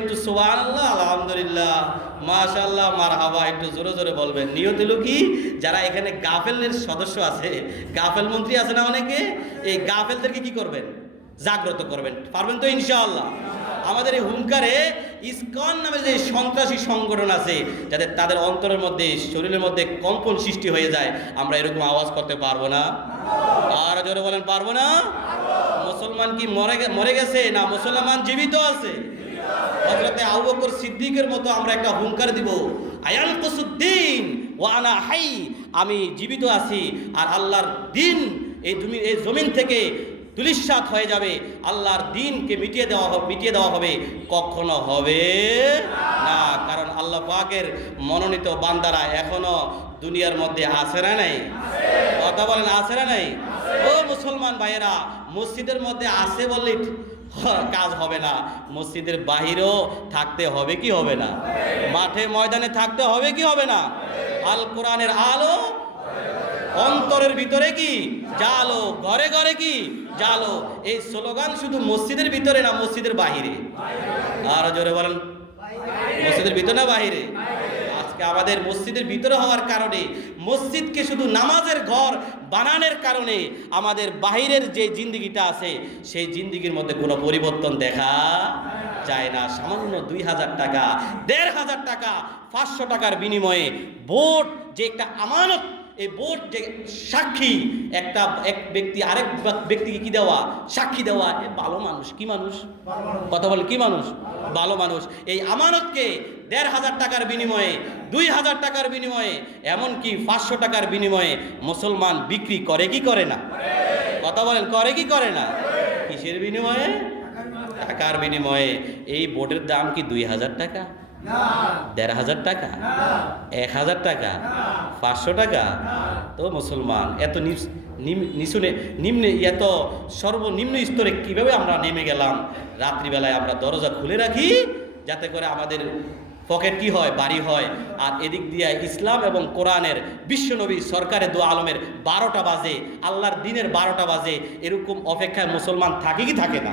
একটু আল্লাহ আলহামদুলিল্লাহ। মাশাল্লাহ মার হাবা একটু জোরে জোরে বলবেন। নিয়ত হলো কি, যারা এখানে গাফেলের সদস্য আছে, গাফেল মন্ত্রী আছে না অনেকে, এই গাফেলদেরকে কি করবেন? জাগ্রত করবেন। পারবেন তো ইনশাআল্লাহ? আমাদের এই হুঙ্কারে ইসকন নামে যে সন্ত্রাসী সংগঠন আছে, যাতে তাদের অন্তরের মধ্যে, শরীরের মধ্যে কম্পন সৃষ্টি হয়ে যায়, আমরা এরকম আওয়াজ করতে পারব না। আর জোরে বলেন, পারব না? মুসলমান কি মরে মরে গেছে না মুসলমান জীবিত আছে? হজরতে আবু বকর সিদ্দিকের মতো আমরা একটা হুঙ্কার দিব। আয়াল কসুদ্দিন ও আনা হাই, আমি জীবিত আছি আর আল্লাহর দিন এই এই জমিন থেকে তুলিশ্বাত হয়ে যাবে। আল্লাহর দিনকে মিটিয়ে দেওয়া হবে মিটিয়ে দেওয়া হবে। কখনো হবে না। কারণ আল্লাহ পাকের মনোনীত বান্দারা এখনও দুনিয়ার মধ্যে আছে না নাই? কথা বলেন, আছে না নাই? ও মুসলমান ভাইয়েরা, মসজিদের মধ্যে আছে বললেই হ- কাজ হবে না। মসজিদের বাহিরেও থাকতে হবে কি হবে না? মাঠে ময়দানে থাকতে হবে কি হবে না? আল কোরআনের আলো অন্তরের ভিতরে কি? জালো, ঘরে ঘরে কি? জালো। এই স্লোগান শুধু মসজিদের ভিতরে না, মসজিদের বাহিরে? আর জোরে বলেন। মসজিদের ভিতরে না বাহিরে? আজকে আমাদের মসজিদের ভিতরে হওয়ার কারণে, মসজিদকে শুধু নামাজের ঘর বানানোর কারণে আমাদের বাহিরের যে জিন্দিগিটা আছে, সেই জিন্দিগির মধ্যে কোনো পরিবর্তন দেখা যায় না। সামান্য দুই হাজার টাকা, দেড় হাজার টাকা, পাঁচশো টাকার বিনিময়ে ভোট যে একটা আমানত এই ভোট যে সাক্ষী একটা এক ব্যক্তি আরেক ব্যক্তিকে কি দেওয়া? সাক্ষী দেওয়া। এ ভালো মানুষ। কি মানুষ? কথা বলে কি মানুষ? ভালো মানুষ। এই আমানতকে দেড় হাজার টাকার বিনিময়ে দুই হাজার টাকার বিনিময়ে এমনকি পাঁচশো টাকার বিনিময়ে মুসলমান বিক্রি করে কি করে না? কথা বলেন করে কি করে না? কিসের বিনিময়ে? টাকার বিনিময়ে। এই বোটের দাম কি দুই হাজার টাকা? দেড় হাজার টাকা? এক হাজার টাকা? পাঁচশো টাকা? তো মুসলমান, এত নিচ- নিম- নিম্নে এত সর্বনিম্ন স্তরে কীভাবে আমরা নেমে গেলাম? রাত্রিবেলায় আমরা দরজা খুলে রাখি, যাতে করে আমাদের পকেট কি হয়, বাড়ি হয়। আর এদিক দিয়ে ইসলাম এবং কোরআনের বিশ্বনবী সরকারের দু আলমের বারোটা বাজে, আল্লাহর দিনের বারোটা বাজে, এরকম অপেক্ষায় মুসলমান থাকে কি থাকে না?